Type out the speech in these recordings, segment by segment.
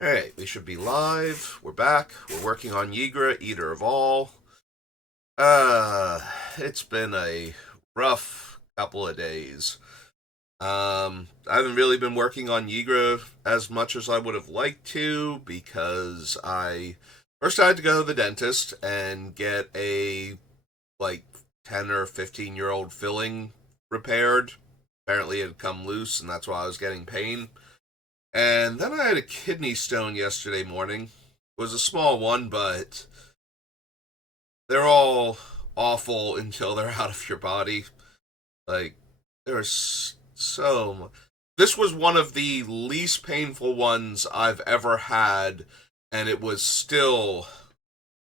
Alright, we should be live. We're back. We're working on Ygra, Eater of All. Uh, it's been a rough couple of days. I haven't really been working on Ygra as much as I would have liked to because I first I had to go to the dentist and get a like 10 or 15-year-old filling repaired. Apparently it had come loose and that's why I was getting pain. And then I had a kidney stone yesterday morning. It was a small one, but they're all awful until they're out of your body. Like, there's so much. This was one of the least painful ones I've ever had, and it was still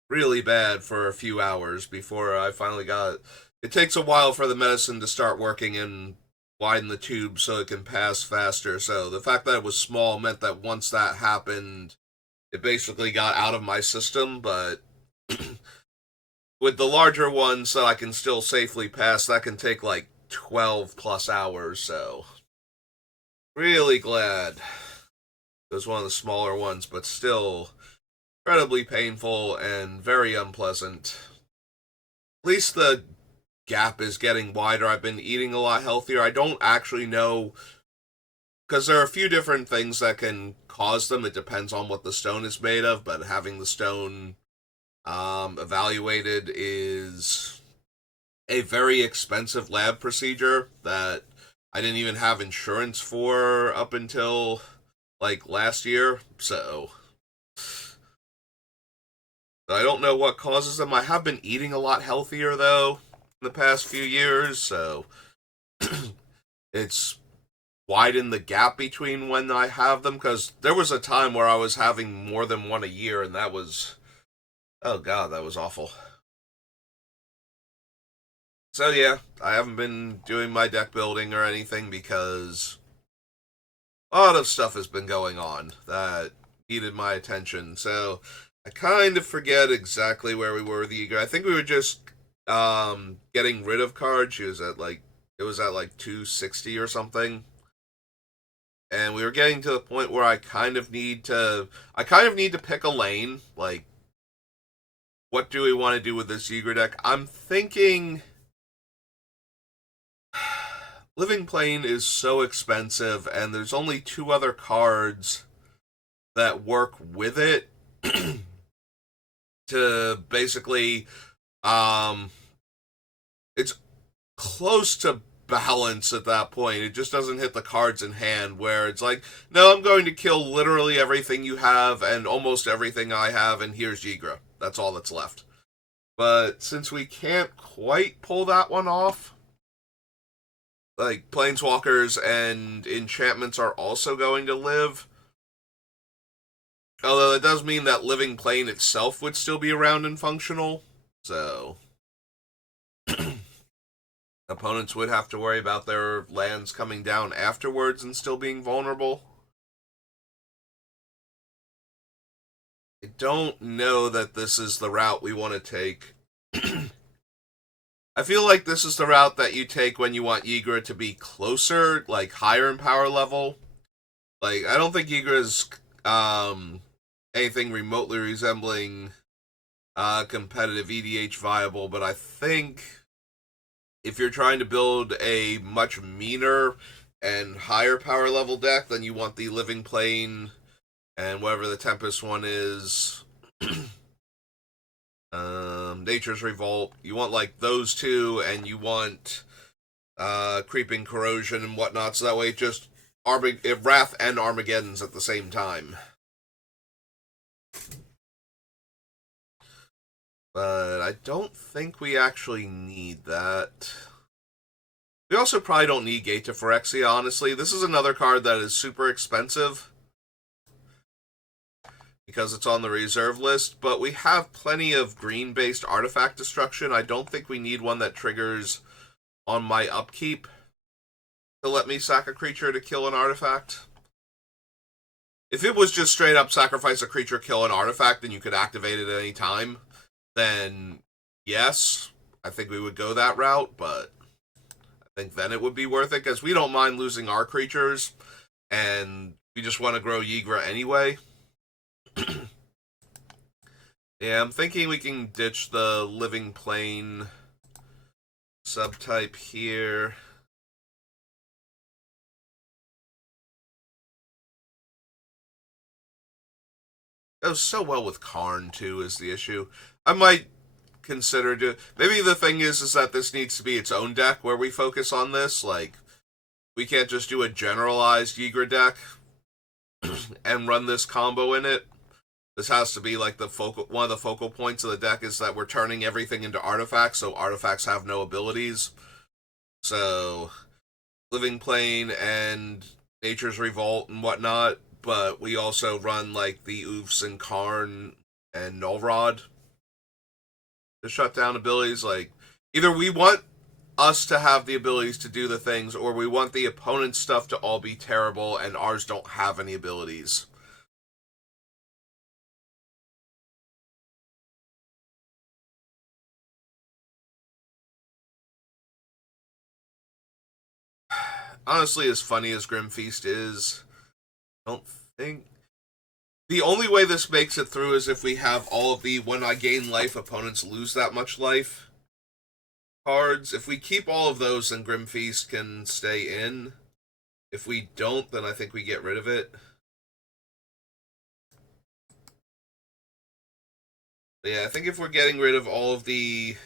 really bad for a few hours before I finally got it. It takes a while for the medicine to start working and widen the tube so it can pass faster. So the fact that it was small meant that once that happened, it basically got out of my system. But with the larger ones that I can still safely pass, that can take like 12 plus hours. So really glad it was one of the smaller ones, but still incredibly painful and very unpleasant. At least the gap is getting wider. I've been eating a lot healthier. I don't actually know because there are a few different things that can cause them. It depends on what the stone is made of, but having the stone evaluated is a very expensive lab procedure that I didn't even have insurance for up until like last year. So I don't know what causes them. I have been eating a lot healthier though in the past few years, so it's widened the gap between when I have them because there was a time where I was having more than one a year, and that was, oh god, that was awful. So yeah, I haven't been doing my deck building or anything because a lot of stuff has been going on that needed my attention. So I kind of forget exactly where we were with Ygra. I think we were just getting rid of cards. She was at like it was at like 260 or something. And we were getting to the point where I kind of need to pick a lane. Like, what do we want to do with this Ygra deck? I'm thinking Living Plane is so expensive, and there's only two other cards that work with it to basically, um, it's close to balance at that point. It just doesn't hit the cards in hand where it's like, no, I'm going to kill literally everything you have and almost everything I have, and here's Ygra. That's all that's left. But since we can't quite pull that one off, like planeswalkers and enchantments are also going to live. Although that does mean that Living Plane itself would still be around and functional. So opponents would have to worry about their lands coming down afterwards and still being vulnerable. I don't know that this is the route we want to take. I feel like this is the route that you take when you want Ygra to be closer, like higher in power level. Like, I don't think Ygra is anything remotely resembling competitive EDH viable, but I think if you're trying to build a much meaner and higher power level deck, then you want the Living Plane and whatever the Tempest one is. Nature's Revolt. You want like those two, and you want Creeping Corrosion and whatnot, so that way Wrath and Armageddon's at the same time. But I don't think we actually need that. We also probably don't need Gate to Phyrexia, honestly. This is another card that is super expensive because it's on the reserve list, but we have plenty of green-based artifact destruction. I don't think we need one that triggers on my upkeep to let me sack a creature to kill an artifact. If it was just straight up sacrifice a creature, kill an artifact, and you could activate it at any time, then yes, I think we would go that route, but I think then it would be worth it, because we don't mind losing our creatures, and we just want to grow Ygra anyway. Yeah, I'm thinking we can ditch the living plane subtype here. Goes so well with Karn too is the issue. I might consider do maybe the thing is that this needs to be its own deck where we focus on this. Like we can't just do a generalized Ygra deck and run this combo in it. This has to be like the focal one of the focal points of the deck is that we're turning everything into artifacts, so artifacts have no abilities. So Living Plane and Nature's Revolt and whatnot, but we also run like the Oofs and Karn and Null Rod to shut down abilities. Like either we want us to have the abilities to do the things, or we want the opponent's stuff to all be terrible and ours don't have any abilities. Honestly, as funny as Grim Feast is, I don't think the only way this makes it through is if we have all of the when I gain life, opponents lose that much life cards. If we keep all of those, then Grim Feast can stay in. If we don't, then I think we get rid of it. But yeah, I think if we're getting rid of all of the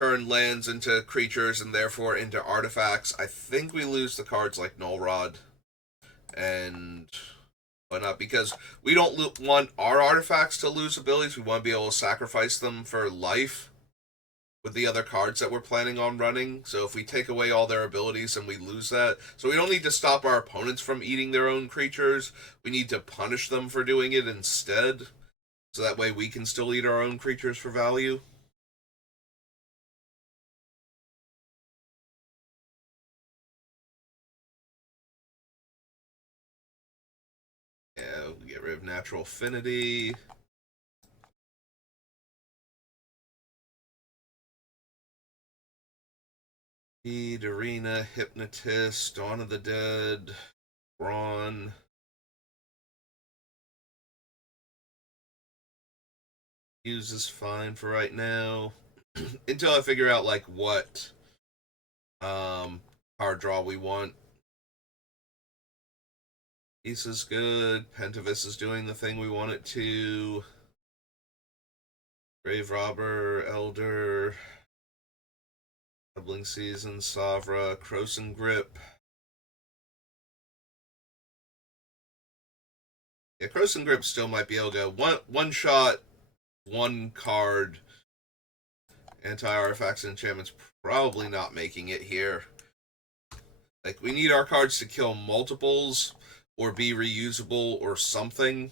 turn lands into creatures and therefore into artifacts, I think we lose the cards like Null Rod and whatnot because we don't want our artifacts to lose abilities. We want to be able to sacrifice them for life with the other cards that we're planning on running. So if we take away all their abilities and we lose that, so we don't need to stop our opponents from eating their own creatures. We need to punish them for doing it instead. So that way we can still eat our own creatures for value. Yeah, we get rid of Natural Affinity. Feed, Arena, Hypnotist, Dawn of the Dead, Brawn. Use is fine for right now. Until I figure out like what card draw we want. Isa's good. Pentavis is doing the thing we want it to. Grave Robber, Elder, Doubling Season, Savra, Krosan Grip. Yeah, Krosan Grip still might be able to go one shot, one card. Anti-artifacts and enchantments probably not making it here. Like we need our cards to kill multiples or be reusable or something.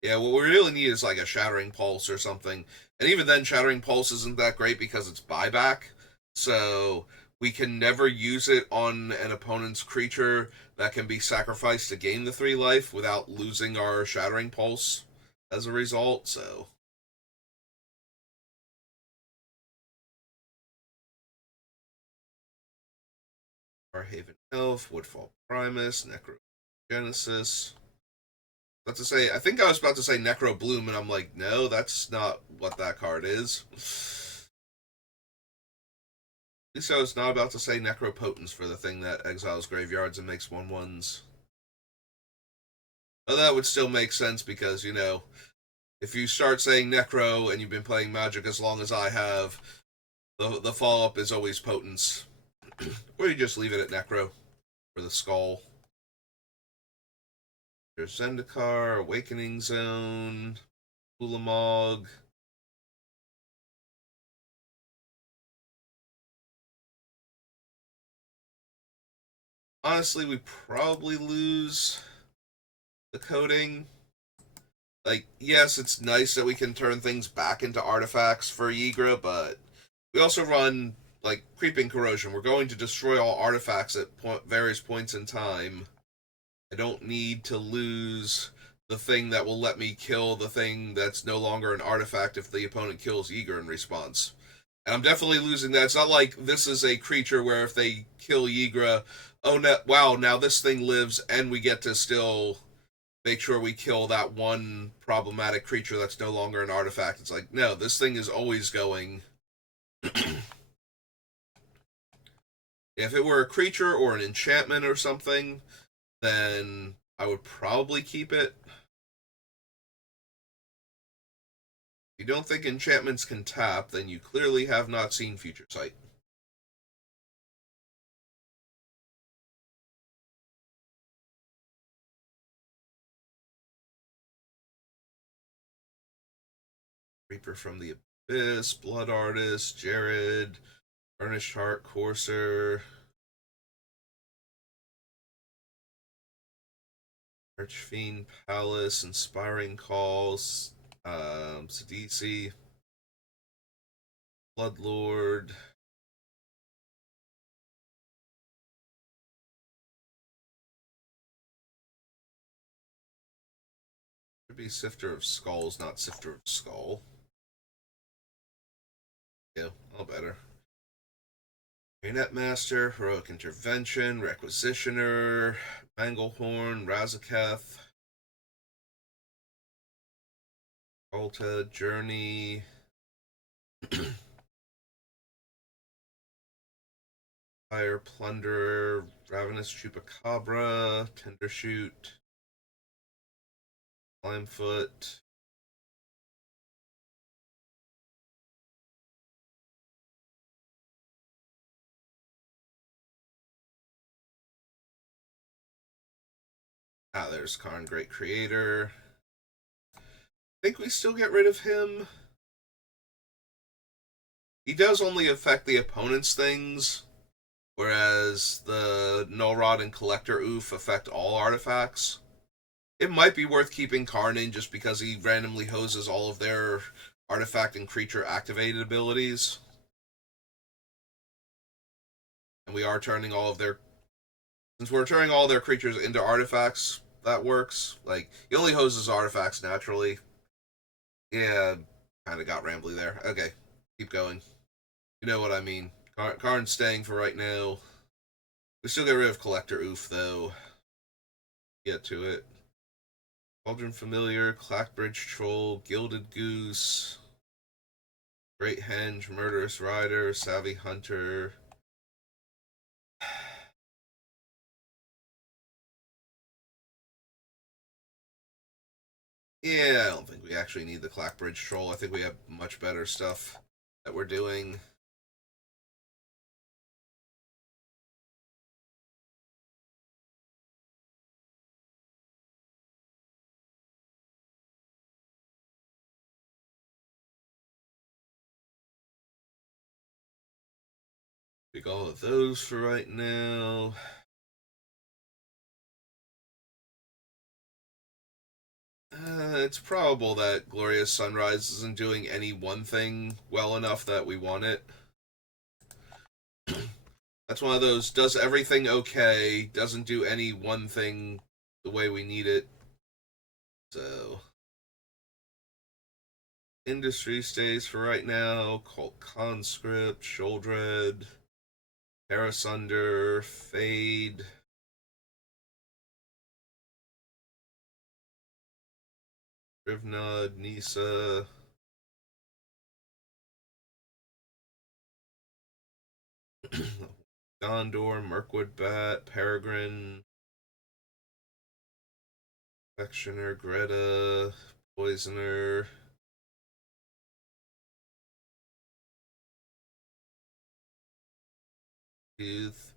Yeah, what we really need is like a Shattering Pulse or something. And even then, Shattering Pulse isn't that great because it's buyback. So we can never use it on an opponent's creature that can be sacrificed to gain the 3 life without losing our Shattering Pulse as a result. So Haven Elf, Woodfall Primus, Necrogenesis. About to say, I think I was about to say Necro Bloom, and I'm like, no, that's not what that card is. At least I was not about to say Necropotence for the thing that exiles graveyards and makes 1/1s. But that would still make sense because, you know, if you start saying Necro and you've been playing Magic as long as I have, the follow up is always Potence. Or you just leave it at Necro for the Skull. There's Zendikar, Awakening Zone, Ulamog. Honestly, we probably lose the coding. Like, yes, it's nice that we can turn things back into artifacts for Ygra, but we also run, like, Creeping Corrosion. We're going to destroy all artifacts at various points in time. I don't need to lose the thing that will let me kill the thing that's no longer an artifact if the opponent kills Ygra in response. And I'm definitely losing that. It's not like this is a creature where if they kill Ygra, oh no, wow, now this thing lives and we get to still make sure we kill that one problematic creature that's no longer an artifact. It's like, no, this thing is always going. If it were a creature or an enchantment or something, then I would probably keep it. If you don't think enchantments can tap, then you clearly have not seen Future Sight. Reaper from the Abyss, Blood Artist, Jared, Burnished Heart, Courser, Archfiend Palace, Inspiring Calls, Sidisi, Bloodlord. Should be Sifter of Skulls, not Sifter of Skull. Yeah, all better. Bayonet Master, Heroic Intervention, Requisitioner, Manglehorn, Razaketh, Alta, Journey, Fire Plunderer, Ravenous Chupacabra, Tendershoot, Slimefoot, there's Karn, Great Creator. I think we still get rid of him. He does only affect the opponent's things, whereas the Null Rod and Collector Oof affect all artifacts. It might be worth keeping Karn in just because he randomly hoses all of their artifact and creature activated abilities. And we are turning all of their. Since we're turning all their creatures into artifacts, that works. Like, he only hoses artifacts naturally. Yeah, kind of got rambly there. Okay, keep going. You know what I mean. Karn's staying for right now. We still get rid of Collector Oof, though. Get to it. Cauldron Familiar, Clackbridge Troll, Gilded Goose, Great Henge, Murderous Rider, Savvy Hunter. Yeah, I don't think we actually need the Clackbridge Troll. I think we have much better stuff that we're doing. Pick all of those for right now. It's probable that Glorious Sunrise isn't doing any one thing well enough that we want it. That's one of those does everything okay, doesn't do any one thing the way we need it. So Industry stays for right now. Cult Conscript, Sholdred, Parasunder, Fade, Rivnud, Nisa, Gondor, Mirkwood Bat, Peregrine, Affectioner, Greta, Poisoner, Youth.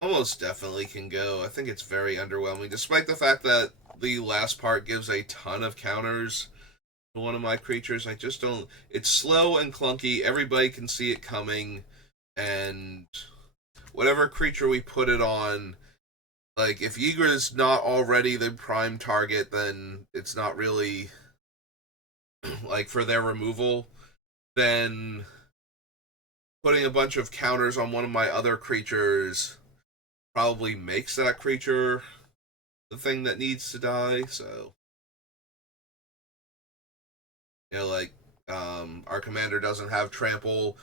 Almost definitely can go. I think it's very underwhelming, despite the fact that the last part gives a ton of counters to one of my creatures. I just don't. It's slow and clunky. Everybody can see it coming, and whatever creature we put it on, like if Ygra is not already the prime target, then it's not really like for their removal. Then putting a bunch of counters on one of my other creatures probably makes that creature the thing that needs to die. So, like our commander doesn't have trample,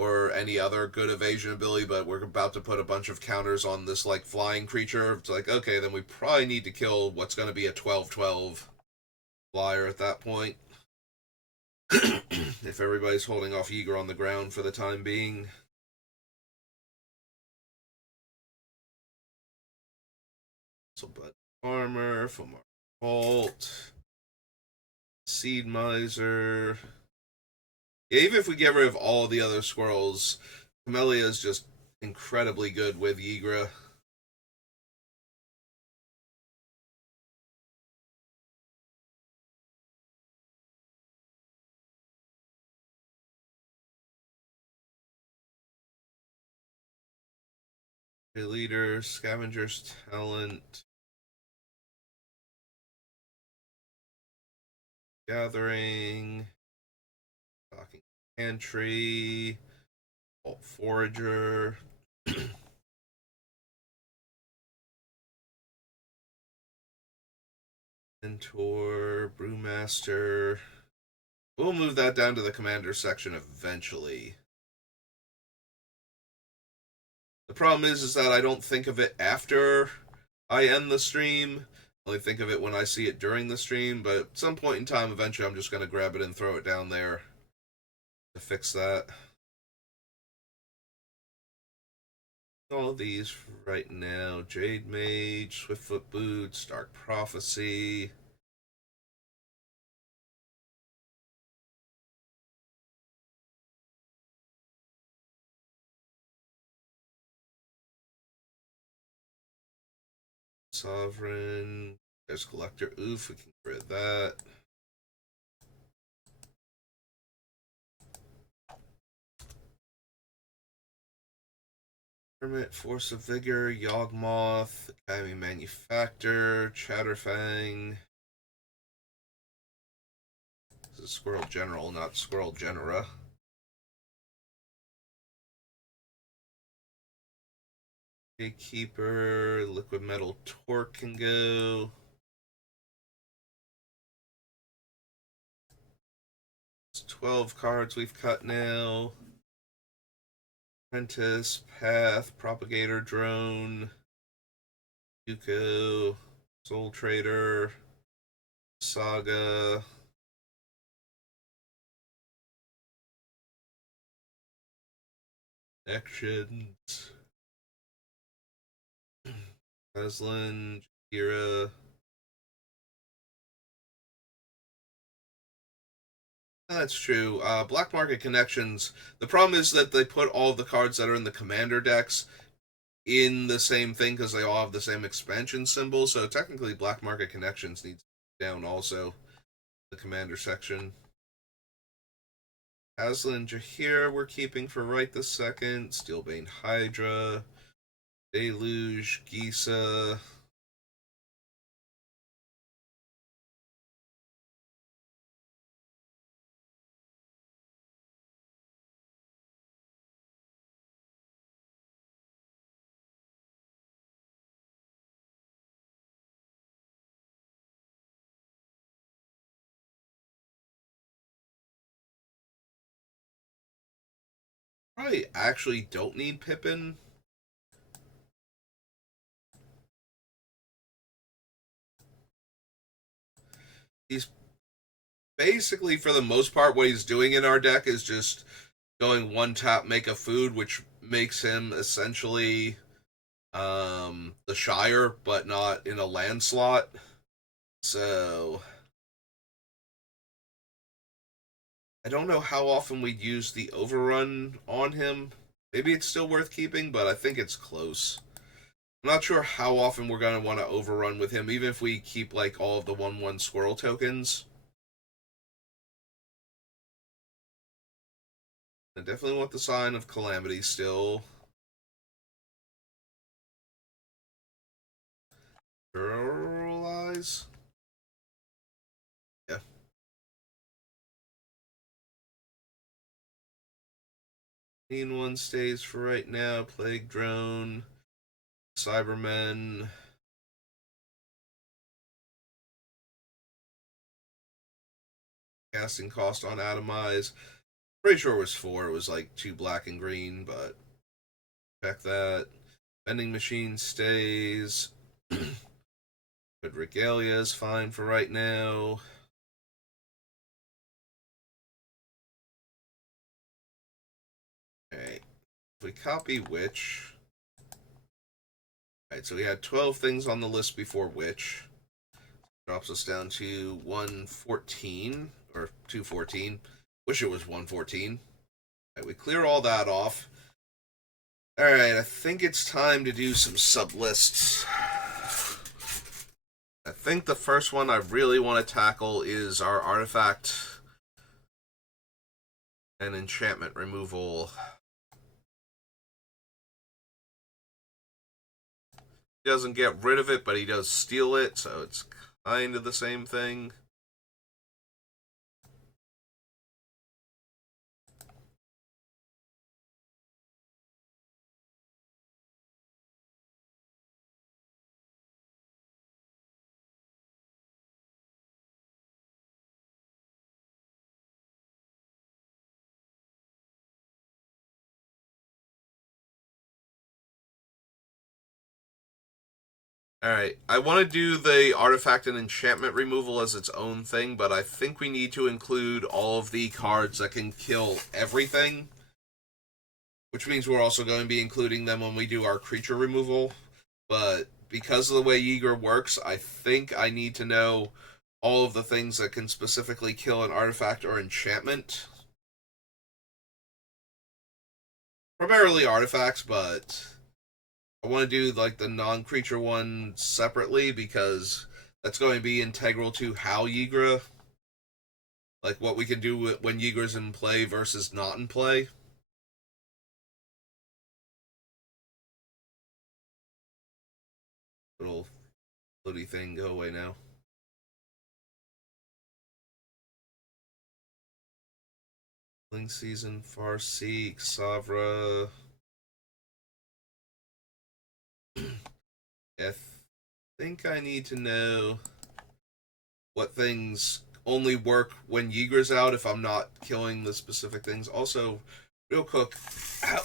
or any other good evasion ability, but we're about to put a bunch of counters on this like flying creature. It's like, okay, then we probably need to kill what's going to be a 12/12 flyer at that point. If everybody's holding off Ygra on the ground for the time being. So, but Farmer, Fomar Bolt, Seed Miser. Yeah, even if we get rid of all the other squirrels, Camellia is just incredibly good with Ygra. Leader, Scavenger's Talent, Gathering, Stocking Pantry, Bolt Forager. Mentor, Brewmaster. We'll move that down to the commander section eventually. The problem is that I don't think of it after I end the stream. I only think of it when I see it during the stream, but at some point in time, eventually I'm just going to grab it and throw it down there to fix that. All these right now. Jade Mage, Swiftfoot Boots, Dark Prophecy. Sovereign. There's Collector. Oof, we can get rid of that. Hermit, Force of Vigor, Yawgmoth, Academy Manufactor, Chatterfang. This is Squirrel General, not Squirrel Genera. Gatekeeper, Liquid Metal Torque can go. It's 12 cards we've cut now. Apprentice, Path, Propagator Drone, Yuko, Soul Trader, Saga, Actions, Aslan, Ygra. That's true. Black Market Connections. The problem is that they put all the cards that are in the commander decks in the same thing because they all have the same expansion symbol. So technically, Black Market Connections needs down also the commander section. Aslan Jahir we're keeping for right this second. Steelbane Hydra, Deluge, Gisa. Probably actually don't need Pippin. He's basically, for the most part, what he's doing in our deck is just going one tap, make a food, which makes him essentially the Shire, but not in a land slot. So I don't know how often we'd use the overrun on him. Maybe it's still worth keeping, but I think it's close. I'm not sure how often we're gonna want to overrun with him, even if we keep like all of the 1/1 squirrel tokens. I definitely want the Sign of Calamity still. Paralyze? Yeah. Main one stays for right now. Plague Drone. Cybermen. Casting cost on Atomize. Pretty sure it was 4. It was like 2 black and green, but check that. Vending machine stays. Good regalia is fine for right now. Alright. If we copy which. Alright, so we had 12 things on the list before which. Drops us down to 114. Or 214. Wish it was 114. Alright, we clear all that off. Alright, I think it's time to do some sublists. I think the first one I really want to tackle is our artifact and enchantment removal. He doesn't get rid of it, but he does steal it, so it's kind of the same thing. Alright, I want to do the artifact and enchantment removal as its own thing, but I think we need to include all of the cards that can kill everything. Which means we're also going to be including them when we do our creature removal. But because of the way Ygra works, I think I need to know all of the things that can specifically kill an artifact or enchantment. Primarily artifacts, but I want to do like the non-creature one separately because that's going to be integral to how Ygra, like what we can do when Ygra's in play versus not in play. Little floaty thing, go away now. Link Season, Farseek, Savra. I think I need to know what things only work when Ygra's out if I'm not killing the specific things. Also, real quick,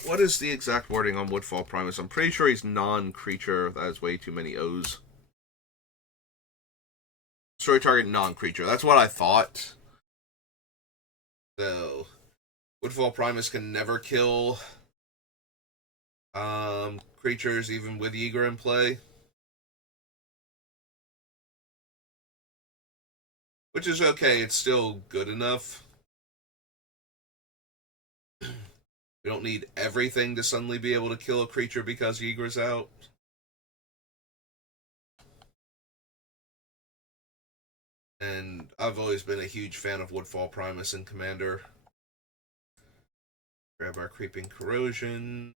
what is the exact wording on Woodfall Primus? I'm pretty sure he's non-creature. That is way too many O's. Story target non-creature. That's what I thought. So, Woodfall Primus can never kill creatures even with Ygra in play. Which is okay, it's still good enough. We don't need everything to suddenly be able to kill a creature because Ygra's out. And I've always been a huge fan of Woodfall Primus and Commander. Grab our Creeping Corrosion.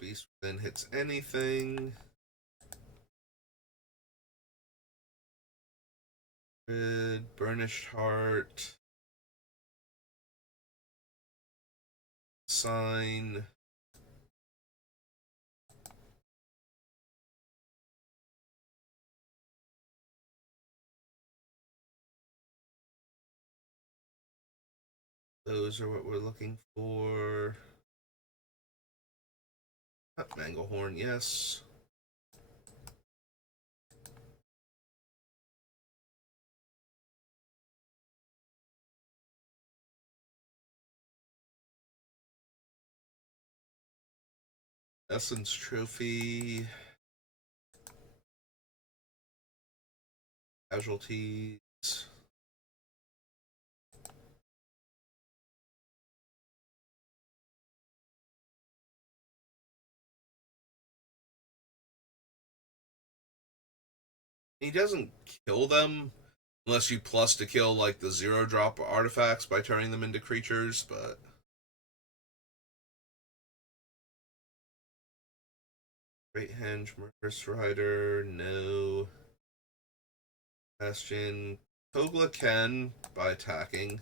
Beast then hits anything. Red, Burnished Heart. Sign. Those are what we're looking for. Manglehorn, yes. Essence Trophy. Casualties. He doesn't kill them unless you plus to kill like the 0-drop artifacts by turning them into creatures, but Great Henge, Murderous Rider, no. Bastion. Kogla can by attacking.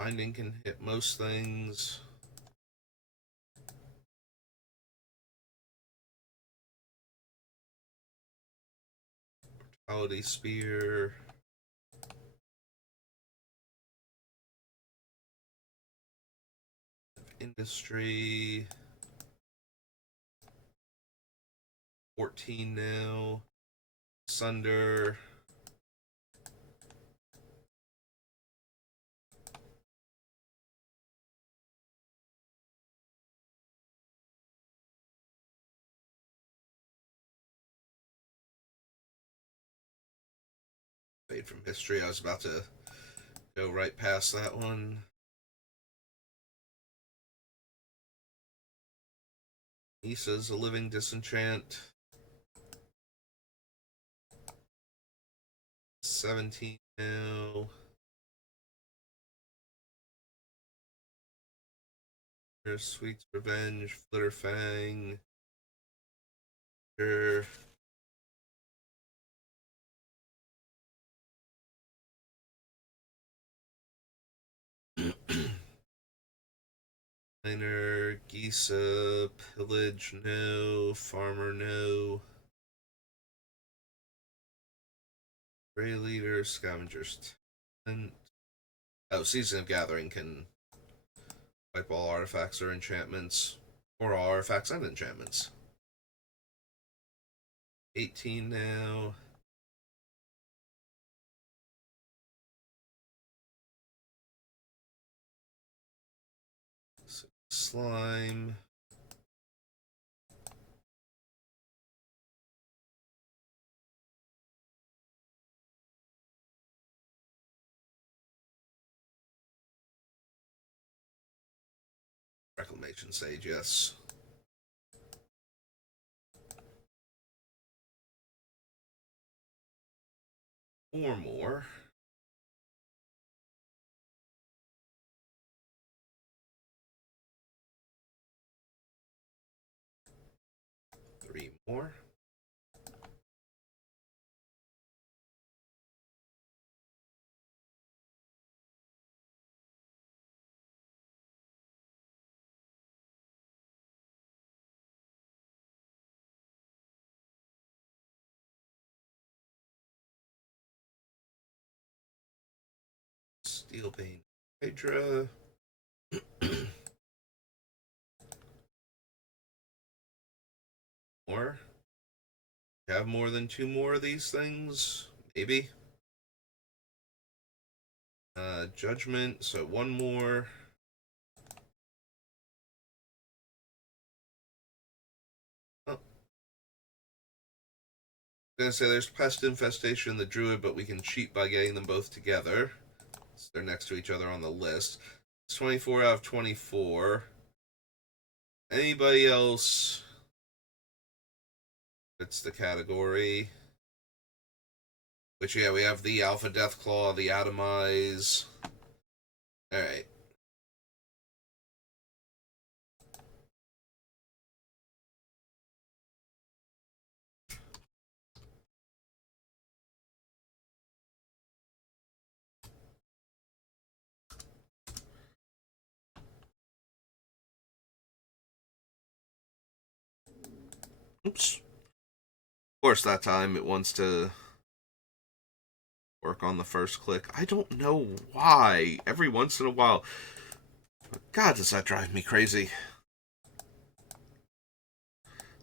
Binding can hit most things. Holiday Spear. Industry. 14 now. Sunder. Fade from history. I was about to go right past that one. Isa's a living disenchant. 17 now. There's Sweet's Revenge, Flitterfang. Sure. Miner, Gisa, Pillage, no. Farmer, no. Gray Leader, Scavengers, Talent. Oh, Season of Gathering can wipe all artifacts or enchantments. Or all artifacts and enchantments. 18 now. Slime. Reclamation Sage, yes. Four more. Three more. Steelbane Hydra. More. Have more than two more of these things? Maybe. Judgment, so one more. Oh. I was gonna say there's Pest Infestation and the Druid, but we can cheat by getting them both together. So they're next to each other on the list. It's 24 out of 24. Anybody else fits the category? Which, yeah, we have the Alpha Deathclaw, the Atomize. Alright. Oops. Of course, that time it wants to work on the first click. I don't know why. Every once in a while. God, does that drive me crazy.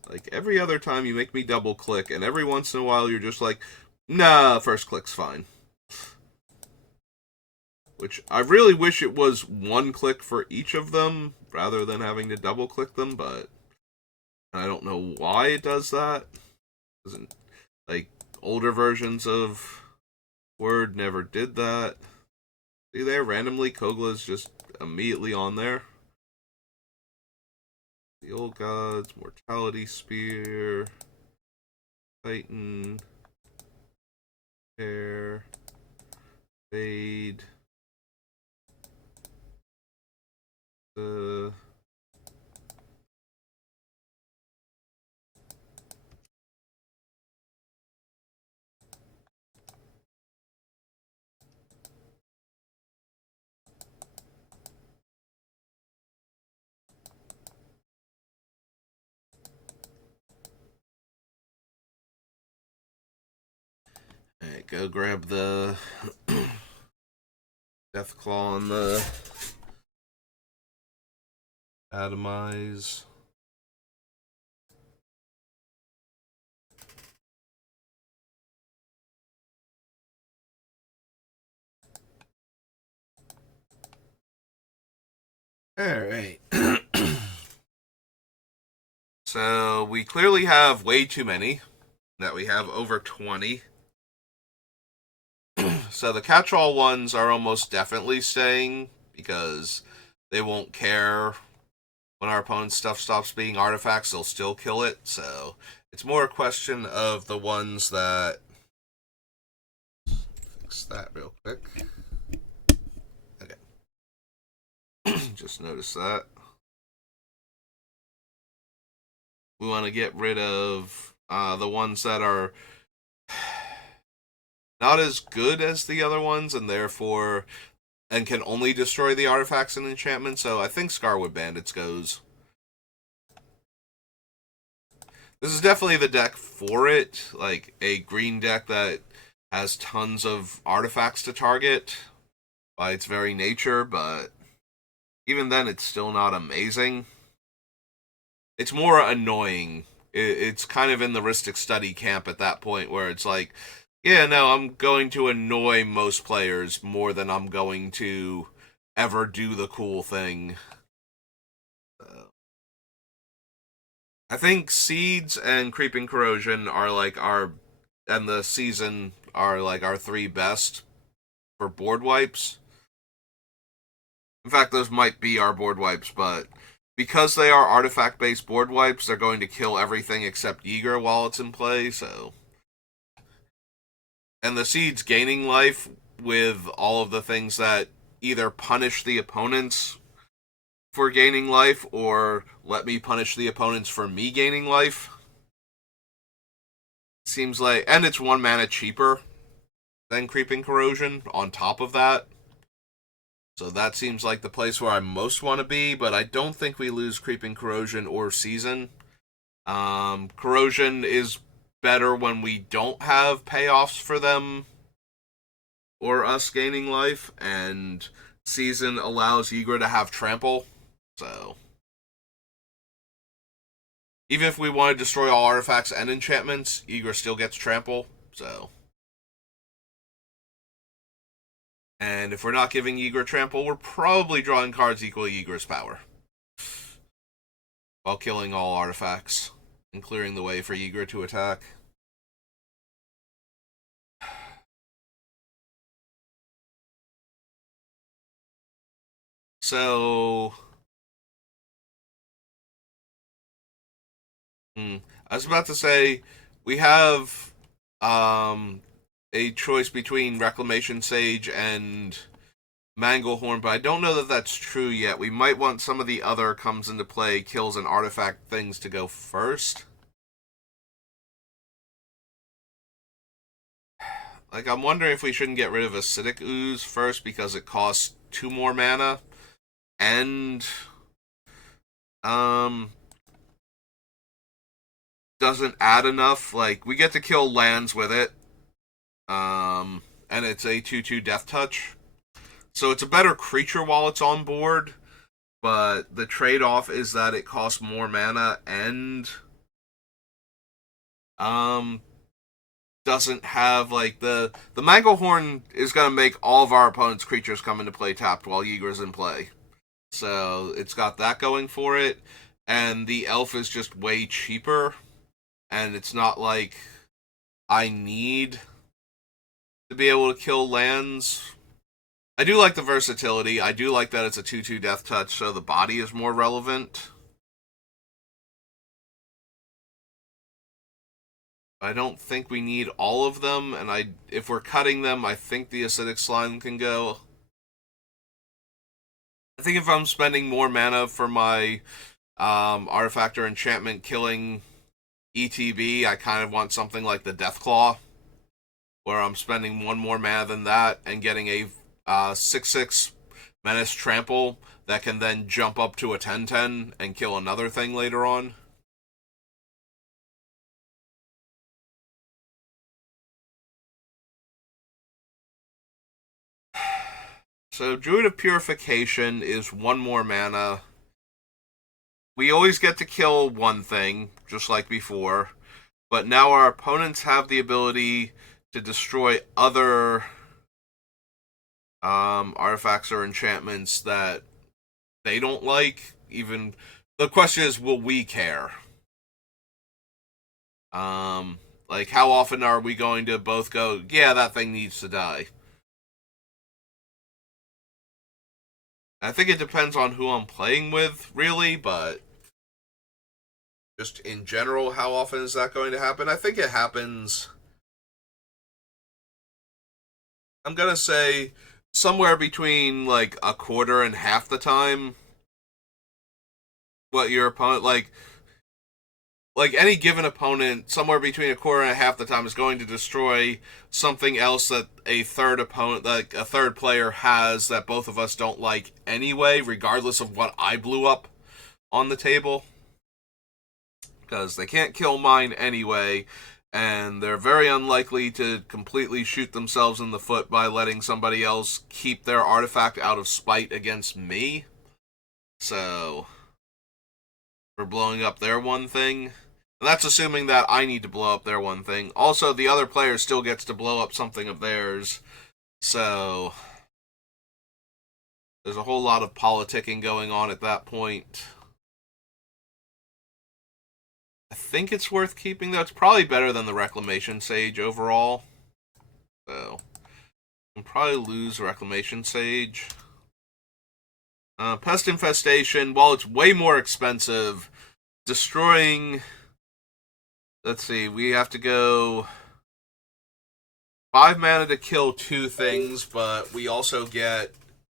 Like, every other time you make me double click, and every once in a while you're just like, nah, first click's fine. Which I really wish it was one click for each of them, rather than having to double click them, but I don't know why it does that. Doesn't, like, older versions of Word never did that. See there, randomly, Kogla's just immediately on there. The Old Gods, Mortality Spear, Titan, Air, Fade, the Alright, go grab the Death Claw and the Atomize. Alright. So, we clearly have way too many. That we have over 20. So the catch-all ones are almost definitely staying, because they won't care when our opponent's stuff stops being artifacts, they'll still kill it. So it's more a question of the ones that... Fix that real quick. Okay. Just notice that. We want to get rid of the ones that are not as good as the other ones, and therefore can only destroy the artifacts and enchantments. So I think Scarwood Bandits goes. This is definitely the deck for it, like a green deck that has tons of artifacts to target by its very nature, but even then it's still not amazing. It's more annoying. It's kind of in the Rhystic Study camp at that point, where it's like, yeah, no, I'm going to annoy most players more than I'm going to ever do the cool thing. I think Seeds and Creeping Corrosion are like and the Season are like our three best for board wipes. In fact, those might be our board wipes, but because they are artifact-based board wipes, they're going to kill everything except Ygra while it's in play, so... And the Seeds gaining life with all of the things that either punish the opponents for gaining life, or let me punish the opponents for me gaining life. Seems like... And it's 1 mana cheaper than Creeping Corrosion on top of that. So that seems like the place where I most want to be, but I don't think we lose Creeping Corrosion or Season. Corrosion is better when we don't have payoffs for them or us gaining life, and Season allows Ygra to have trample, so... Even if we want to destroy all artifacts and enchantments, Ygra still gets trample, so... And if we're not giving Ygra trample, we're probably drawing cards equal to Ygra's power, while killing all artifacts and clearing the way for Ygra to attack. So... I was about to say, we have a choice between Reclamation Sage and Manglehorn, but I don't know that that's true yet. We might want some of the other comes into play, kills, and artifact things to go first. Like, I'm wondering if we shouldn't get rid of Acidic Ooze first, because it costs 2 more mana, and doesn't add enough. Like, we get to kill lands with it, and it's a 2/2 Death Touch. So it's a better creature while it's on board, but the trade-off is that it costs more mana and doesn't have, like, the Manglehorn is going to make all of our opponent's creatures come into play tapped while Ygra's in play. So it's got that going for it, and the elf is just way cheaper, and it's not like I need to be able to kill lands. I do like the versatility. I do like that it's a 2/2 Death Touch, so the body is more relevant. I don't think we need all of them, and if we're cutting them, I think the Acidic Slime can go. I think if I'm spending more mana for my artifact or enchantment killing ETB, I kind of want something like the Deathclaw, where I'm spending 1 more mana than that and getting a 6/6 Menace Trample that can then jump up to a 10/10 and kill another thing later on. So Druid of Purification is one more mana. We always get to kill one thing, just like before, but now our opponents have the ability to destroy other artifacts or enchantments that they don't like. Even the question is, will we care? Like, how often are we going to both go, yeah, that thing needs to die? I think it depends on who I'm playing with, really, but just in general, how often is that going to happen? I think it happens, I'm going to say, somewhere between, like, a quarter and half the time. What your opponent, like any given opponent, somewhere between a quarter and a half the time is going to destroy something else that a third opponent, like a third player, has that both of us don't like anyway, regardless of what I blew up on the table. Because they can't kill mine anyway, and they're very unlikely to completely shoot themselves in the foot by letting somebody else keep their artifact out of spite against me. So, for blowing up their one thing. And that's assuming that I need to blow up their one thing. Also, the other player still gets to blow up something of theirs. So, there's a whole lot of politicking going on at that point. I think it's worth keeping, though. It's probably better than the Reclamation Sage overall. So, we'll probably lose Reclamation Sage. Pest Infestation, while it's way more expensive, destroying... Let's see, we have to go 5 mana to kill 2 things, but we also get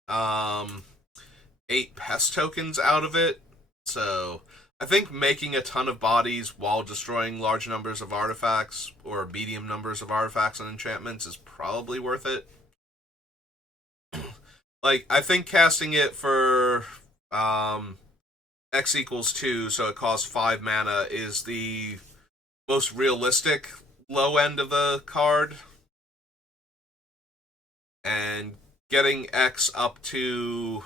8 pest tokens out of it. So I think making a ton of bodies while destroying large numbers of artifacts, or medium numbers of artifacts and enchantments, is probably worth it. Like, I think casting it for X equals 2, so it costs 5 mana, is the most realistic low end of the card. And getting X up to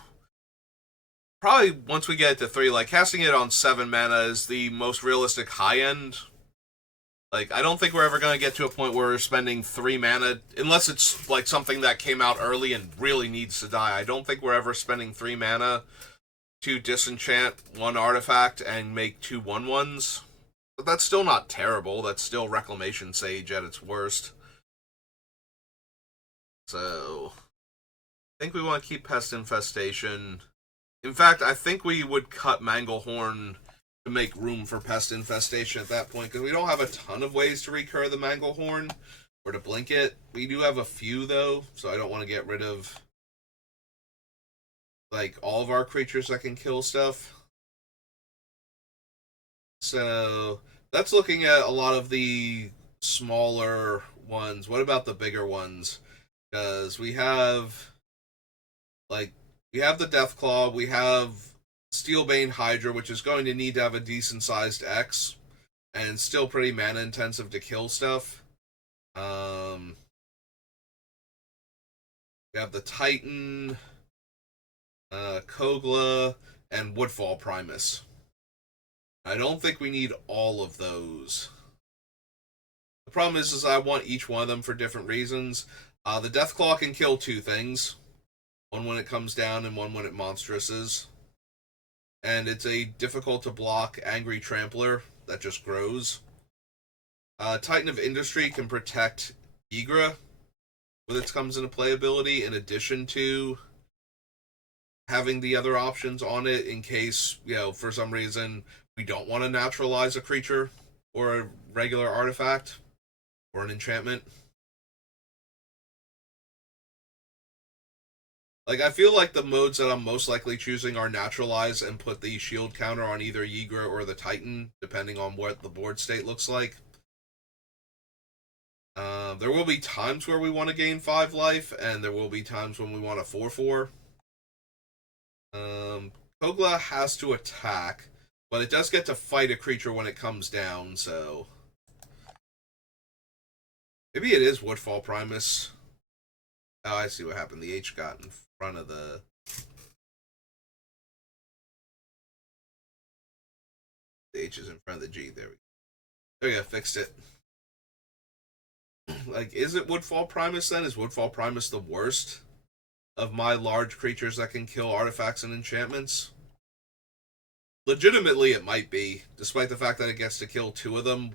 probably, once we get it to 3, like casting it on 7 mana is the most realistic high end. Like, I don't think we're ever going to get to a point where we're spending 3 mana, unless it's like something that came out early and really needs to die. I don't think we're ever spending 3 mana to disenchant 1 artifact and make 2 1/1s. But that's still not terrible. That's still Reclamation Sage at its worst. So, I think we want to keep Pest Infestation. In fact, I think we would cut Manglehorn to make room for Pest Infestation at that point, because we don't have a ton of ways to recur the Manglehorn or to blink it. We do have a few, though, so I don't want to get rid of, like, all of our creatures that can kill stuff. So that's looking at a lot of the smaller ones. What about the bigger ones? Because we have the Deathclaw, we have Steelbane Hydra, which is going to need to have a decent sized X, and still pretty mana intensive to kill stuff. We have the Titan, Kogla, and Woodfall Primus. I don't think we need all of those. The problem is I want each one of them for different reasons. The Deathclaw can kill 2 things. One when it comes down and one when it monstrous. And it's a difficult to block Angry Trampler that just grows. Titan of Industry can protect Ygra with its comes into play ability, in addition to having the other options on it in case, for some reason we don't want to naturalize a creature or a regular artifact or an enchantment. Like, I feel like the modes that I'm most likely choosing are naturalize and put the shield counter on either Ygra or the Titan, depending on what the board state looks like. There will be times where we want to gain 5 life, and there will be times when we want a 4/4. Kogla has to attack, but it does get to fight a creature when it comes down, so maybe it is Woodfall Primus. Oh, I see what happened. The H got front of the... The H is in front of the G. There we go. There we go, fixed it. Like, is it Woodfall Primus then? Is Woodfall Primus the worst of my large creatures that can kill artifacts and enchantments? Legitimately, it might be, despite the fact that it gets to kill two of them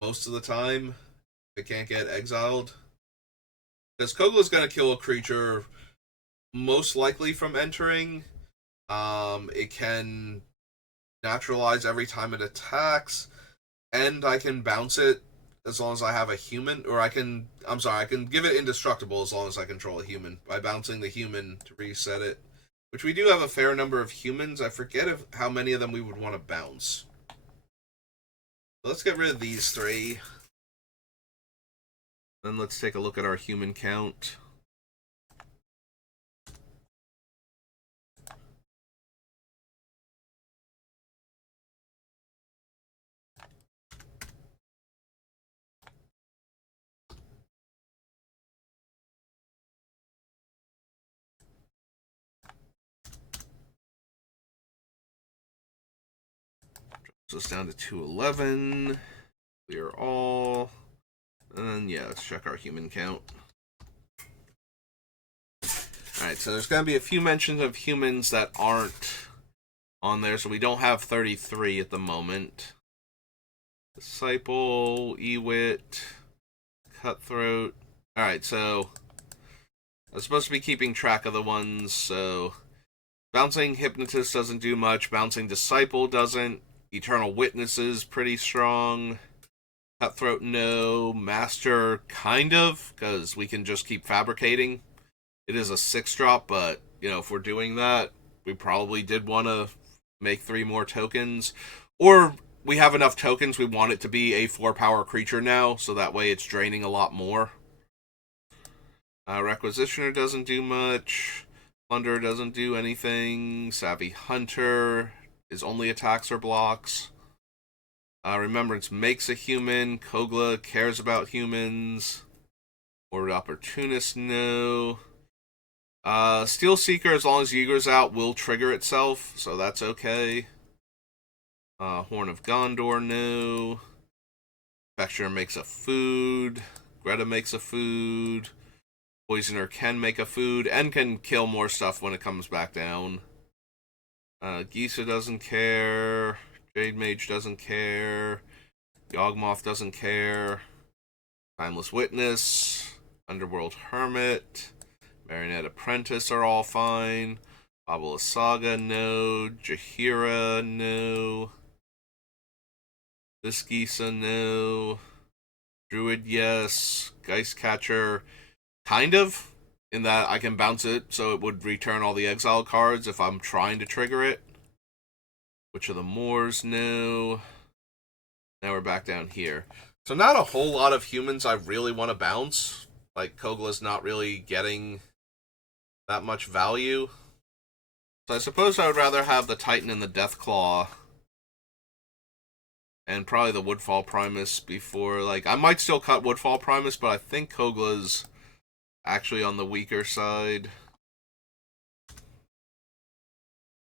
most of the time. It can't get exiled. Because Kogla's going to kill a creature most likely from entering. It can naturalize every time it attacks, and I can bounce it as long as I have a human, or I can give it indestructible as long as I control a human by bouncing the human to reset it. Which we do have a fair number of humans. I forget how many of them we would want to bounce. Let's get rid of these three. Then let's take a look at our human count. So it's down to 211. We are all... And yeah, let's check our human count. Alright, so there's going to be a few mentions of humans that aren't on there, so we don't have 33 at the moment. Disciple, Ewit, Cutthroat. Alright, so I'm supposed to be keeping track of the ones, so Bouncing Hypnotist doesn't do much, Bouncing Disciple doesn't, Eternal Witness is pretty strong, Cutthroat no, Master kind of, because we can just keep fabricating. It is a 6-drop, but, you know, if we're doing that, we probably did want to make 3 more tokens. Or we have enough tokens, we want it to be a 4-power creature now, so that way it's draining a lot more. Requisitioner doesn't do much. Plunderer doesn't do anything. Savvy Hunter is only attacks or blocks. Remembrance makes a human. Kogla cares about humans. Or Opportunist, no. Steel Seeker, as long as Ygra's out, will trigger itself, so that's okay. Horn of Gondor, no. Spectre makes a food. Greta makes a food. Poisoner can make a food, and can kill more stuff when it comes back down. Gisa doesn't care. Jade Mage doesn't care. Yawgmoth doesn't care. Timeless Witness. Underworld Hermit. Marionette Apprentice are all fine. Babala Saga, no. Jaheira, no. This Gisa, no. Druid, yes. Geistcatcher, kind of. In that I can bounce it so it would return all the exile cards if I'm trying to trigger it. Witch of the Moors, no. Now we're back down here. So not a whole lot of humans I really want to bounce. Like, Kogla's not really getting that much value. So I suppose I would rather have the Titan and the Deathclaw. And probably the Woodfall Primus before, like, I might still cut Woodfall Primus, but I think Kogla's actually on the weaker side.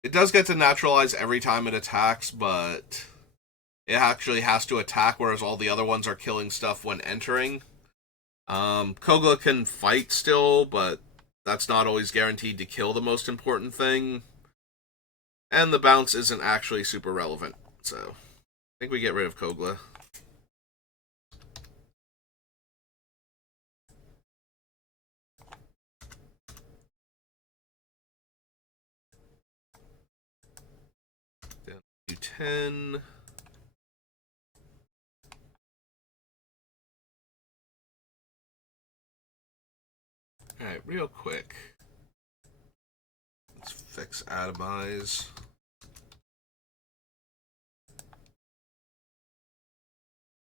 It does get to naturalize every time it attacks, but it actually has to attack, whereas all the other ones are killing stuff when entering. Kogla can fight still, but that's not always guaranteed to kill the most important thing. And the bounce isn't actually super relevant, so I think we get rid of Kogla. Down to 10. Alright, real quick. Let's fix atomize.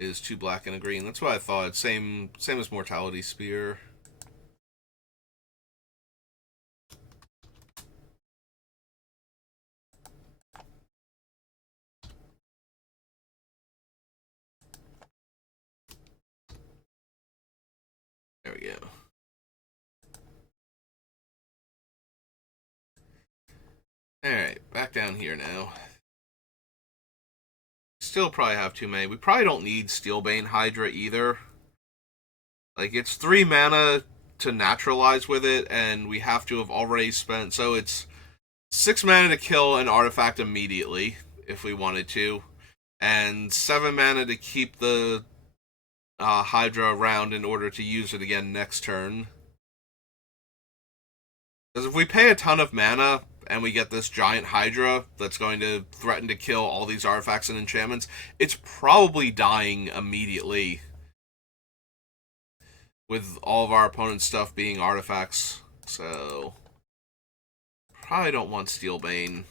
Is 2 black and a green. That's what I thought. Same as Mortality Spear. There we go. Alright, back down here now. Still probably have too many. We probably don't need Steelbane Hydra either. Like, it's 3 mana to naturalize with it, and we have to have already spent... So it's 6 mana to kill an artifact immediately, if we wanted to. And 7 mana to keep the Hydra around in order to use it again next turn. Because if we pay a ton of mana and we get this giant Hydra that's going to threaten to kill all these artifacts and enchantments, it's probably dying immediately. With all of our opponent's stuff being artifacts. So, probably don't want Steelbane.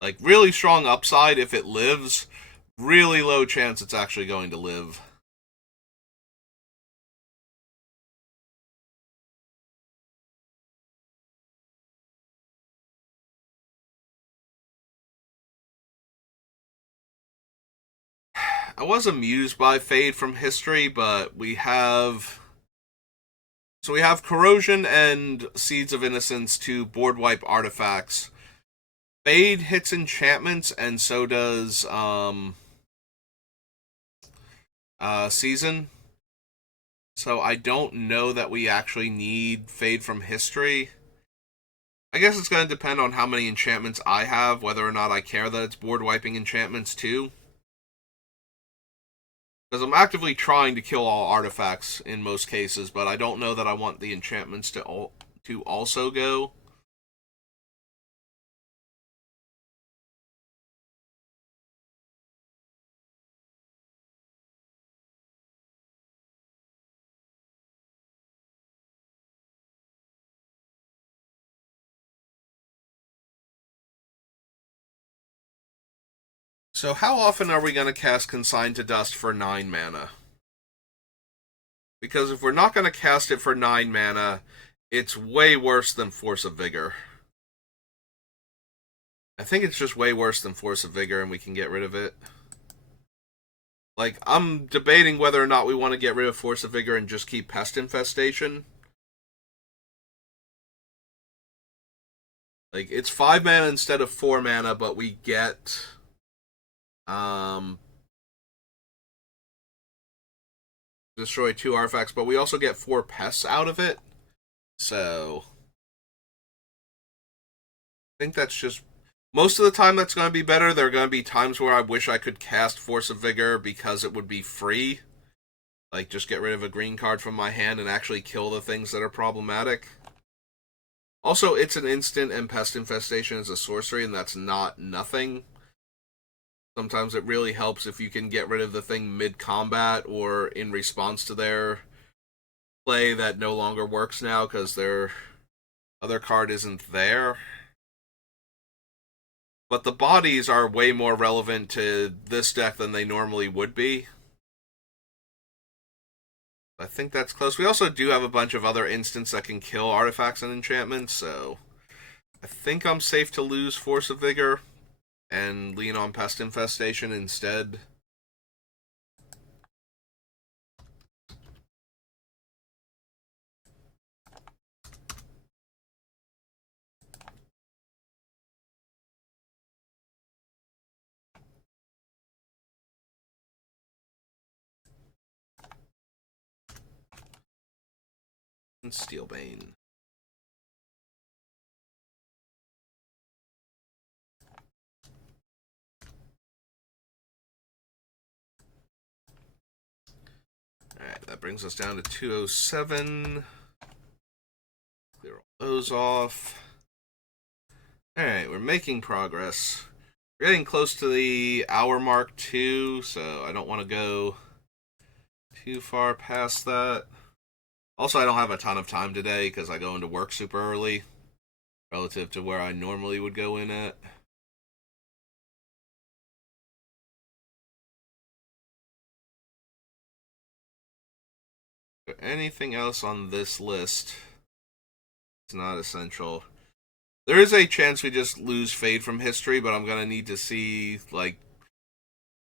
Like, really strong upside if it lives. Really low chance it's actually going to live. I was amused by Fade from History, but we have... So we have Corrosion and Seeds of Innocence to board wipe artifacts. Fade hits enchantments, and so does Season. So I don't know that we actually need Fade from History. I guess it's going to depend on how many enchantments I have, whether or not I care that it's board wiping enchantments too. Because I'm actively trying to kill all artifacts in most cases, but I don't know that I want the enchantments to also go. So how often are we going to cast Consign to Dust for 9 mana? Because if we're not going to cast it for 9 mana, it's way worse than Force of Vigor. I think it's just way worse than Force of Vigor, and we can get rid of it. Like, I'm debating whether or not we want to get rid of Force of Vigor and just keep Pest Infestation. Like, it's 5 mana instead of 4 mana, but we get... destroy 2 artifacts, but we also get 4 pests out of it. So... I think that's just... Most of the time that's going to be better. There are going to be times where I wish I could cast Force of Vigor because it would be free. Like, just get rid of a green card from my hand and actually kill the things that are problematic. Also, it's an instant, and Pest Infestation is a sorcery, and that's not nothing. Sometimes it really helps if you can get rid of the thing mid-combat or in response to their play that no longer works now because their other card isn't there. But the bodies are way more relevant to this deck than they normally would be. I think that's close. We also do have a bunch of other instants that can kill artifacts and enchantments, so I think I'm safe to lose Force of Vigor and lean on Pest Infestation instead. And Steelbane. Alright, that brings us down to 207. Clear all those off. Alright, we're making progress. We're getting close to the hour mark too, so I don't want to go too far past that. Also, I don't have a ton of time today because I go into work super early relative to where I normally would go in at. But anything else on this list is not essential. There is a chance we just lose Fade from History, but I'm going to need to see, like,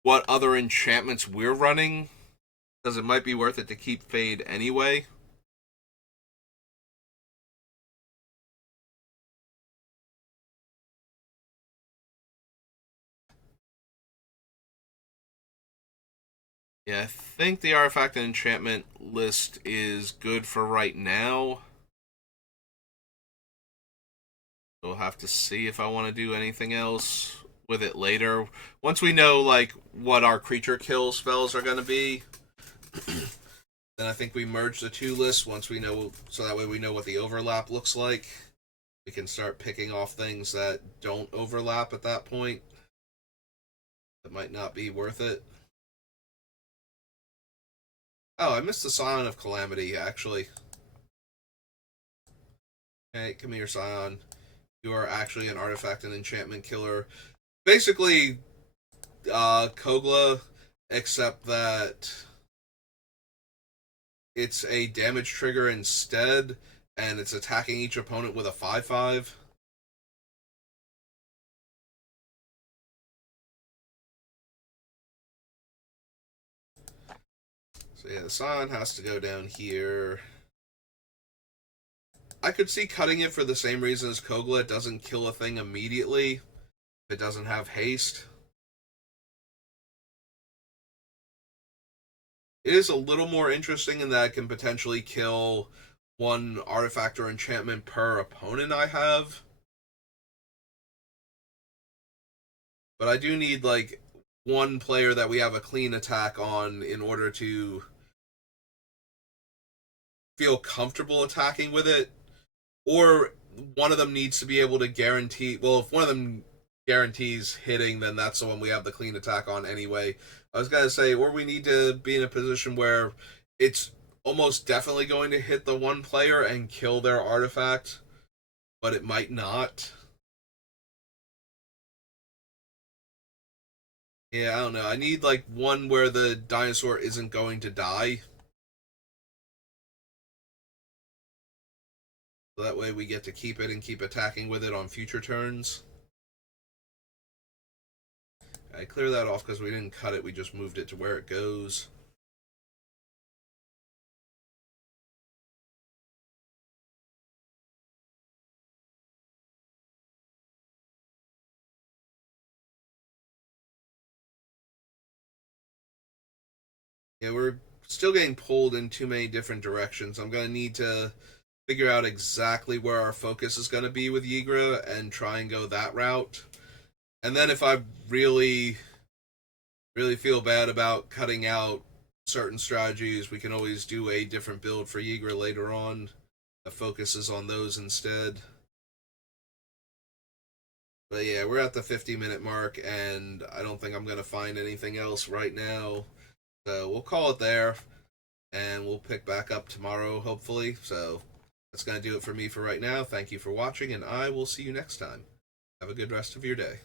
what other enchantments we're running, because it might be worth it to keep Fade anyway. Yeah, I think the artifact and enchantment list is good for right now. So we'll have to see if I want to do anything else with it later. Once we know like what our creature kill spells are going to be, then I think we merge the two lists once we know, so that way we know what the overlap looks like. We can start picking off things that don't overlap at that point. That might not be worth it. Oh, I missed the Scion of Calamity, actually. Hey, come here, Scion. You are actually an artifact and enchantment killer. Basically, Kogla, except that it's a damage trigger instead, and it's attacking each opponent with a 5/5. So yeah, the Scion has to go down here. I could see cutting it for the same reason as Kogla. It doesn't kill a thing immediately. It doesn't have haste. It is a little more interesting in that it can potentially kill one artifact or enchantment per opponent I have. But I do need like one player that we have a clean attack on in order to feel comfortable attacking with it. Or one of them needs to be able to guarantee. Well, if one of them guarantees hitting, then that's the one we have the clean attack on anyway. I was gonna say, or we need to be in a position where it's almost definitely going to hit the one player and kill their artifact, but it might not. Yeah, I don't know. I need like one where the dinosaur isn't going to die. So that way we get to keep it and keep attacking with it on future turns. I clear that off because we didn't cut it, we just moved it to where it goes. Yeah, we're still getting pulled in too many different directions. I'm going to need to figure out exactly where our focus is going to be with Ygra and try and go that route. And then if I really feel bad about cutting out certain strategies, we can always do a different build for Ygra later on that focuses on those instead. But yeah, we're at the 50-minute mark, and I don't think I'm going to find anything else right now. So we'll call it there, and we'll pick back up tomorrow, hopefully. So that's going to do it for me for right now. Thank you for watching, and I will see you next time. Have a good rest of your day.